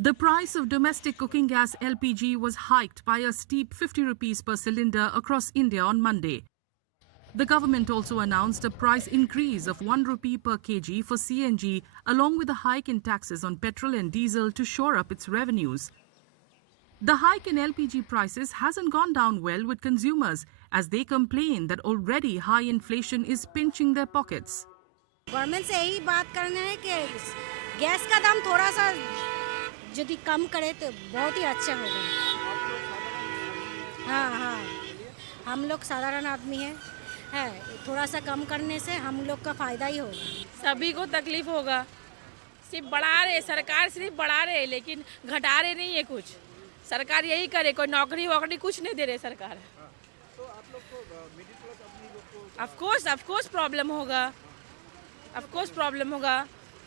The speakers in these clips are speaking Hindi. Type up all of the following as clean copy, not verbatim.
The price of domestic cooking gas LPG was hiked by a steep 50 rupees per cylinder across India on Monday. The government also announced a price increase of 1 rupee per kg for CNG, along with a hike in taxes on petrol and diesel to shore up its revenues. The hike in LPG prices hasn't gone down well with consumers, as they complain that already high inflation is pinching their pockets. Government से यही बात करना है कि गैस का दाम थोड़ा सा यदि कम करे तो बहुत ही अच्छा होगा। हाँ, हम लोग साधारण आदमी हैं, थोड़ा सा कम करने से हम लोग का फायदा ही होगा। सभी को तकलीफ होगा। सिर्फ बढ़ा रहे सरकार, सिर्फ बढ़ा रहे लेकिन घटा रहे नहीं है कुछ। सरकार यही करे, कोई नौकरी वोकरी कुछ नहीं दे रहे सरकार। तो आप लोग को मिडिल क्लास अपनी लोग को ऑफ कोर्स प्रॉब्लम होगा।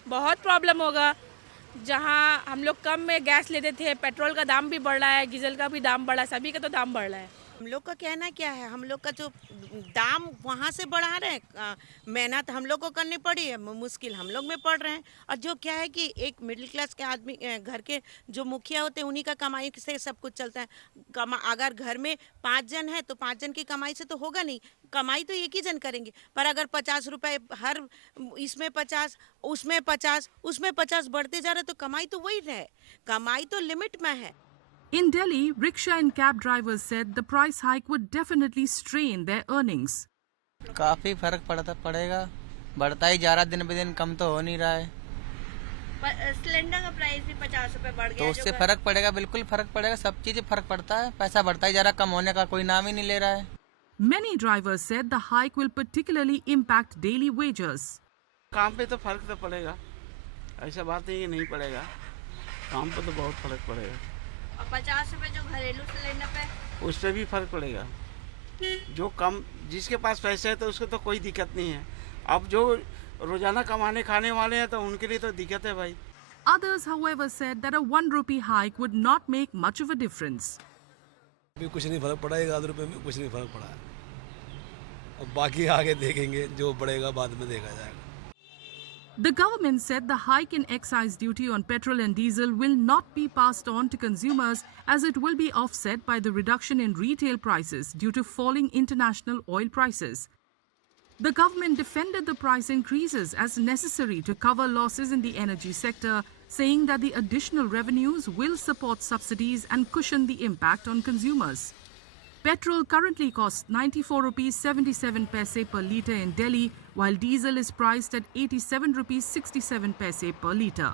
बहुत प्रॉब्लम होगा। जहाँ हम लोग कम में गैस लेते थे, पेट्रोल का दाम भी बढ़ रहा है, डीजल का भी दाम बढ़ रहा है, सभी का तो दाम बढ़ रहा है। हम लोग का कहना क्या है, हम लोग का जो दाम वहाँ से बढ़ा रहे हैं, मेहनत हम लोग को करनी पड़ी है, मुश्किल हम लोग में पड़ रहे हैं। और जो क्या है कि एक मिडिल क्लास के आदमी, घर के जो मुखिया होते हैं, उन्हीं का कमाई से सब कुछ चलता है। अगर घर में 5 जन है तो 5 जन की कमाई से तो होगा नहीं, कमाई तो एक ही जन करेंगे। पर अगर 50 रुपए हर इसमें 50, उसमें 50, उसमें 50 बढ़ते जा रहे तो कमाई तो वही रहे, कमाई तो लिमिट में है। In Delhi, rickshaw and cab drivers said the price hike would definitely strain their earnings. काफी फर्क पड़ेगा, बढ़ता ही जा रहा, दिन ब दिन कम तो हो नहीं रहा है। सिलेंडर का प्राइस भी 50 रुपए बढ़ गया, तो उससे फर्क पड़ेगा, बिल्कुल फर्क पड़ेगा, सब चीज फर्क पड़ता है। पैसा बढ़ता ही जा रहा, कम होने का कोई नाम ही नहीं ले रहा है। Many drivers said the hike will particularly impact daily wages. काम पे तो फर्क तो पड़ेगा, ऐसा बात है कि नहीं पड़ेगा, काम पे तो बहुत फर्क पड़ेगा। और 50 रुपए जो घरेलू सिलेंडर पे, उस पर भी फर्क पड़ेगा। जो कम, जिसके पास पैसे है तो उसको तो कोई दिक्कत नहीं है। अब जो रोजाना कमाने खाने वाले हैं तो उनके लिए तो दिक्कत है भाई। Others, however, said that a 1 rupee hike would not make much of a difference. अभी कुछ नहीं फर्क पड़ा, 1 आध रुपये में कुछ नहीं फर्क पड़ा है। अब बाकी आगे देखेंगे, जो बढ़ेगा बाद में देखा जाएगा। The government said the hike in excise duty on petrol and diesel will not be passed on to consumers, as it will be offset by the reduction in retail prices due to falling international oil prices. The government defended the price increases as necessary to cover losses in the energy sector, saying that the additional revenues will support subsidies and cushion the impact on consumers. Petrol currently costs 94 rupees 77 paise per litre in Delhi, while diesel is priced at 87 rupees 67 paise per litre.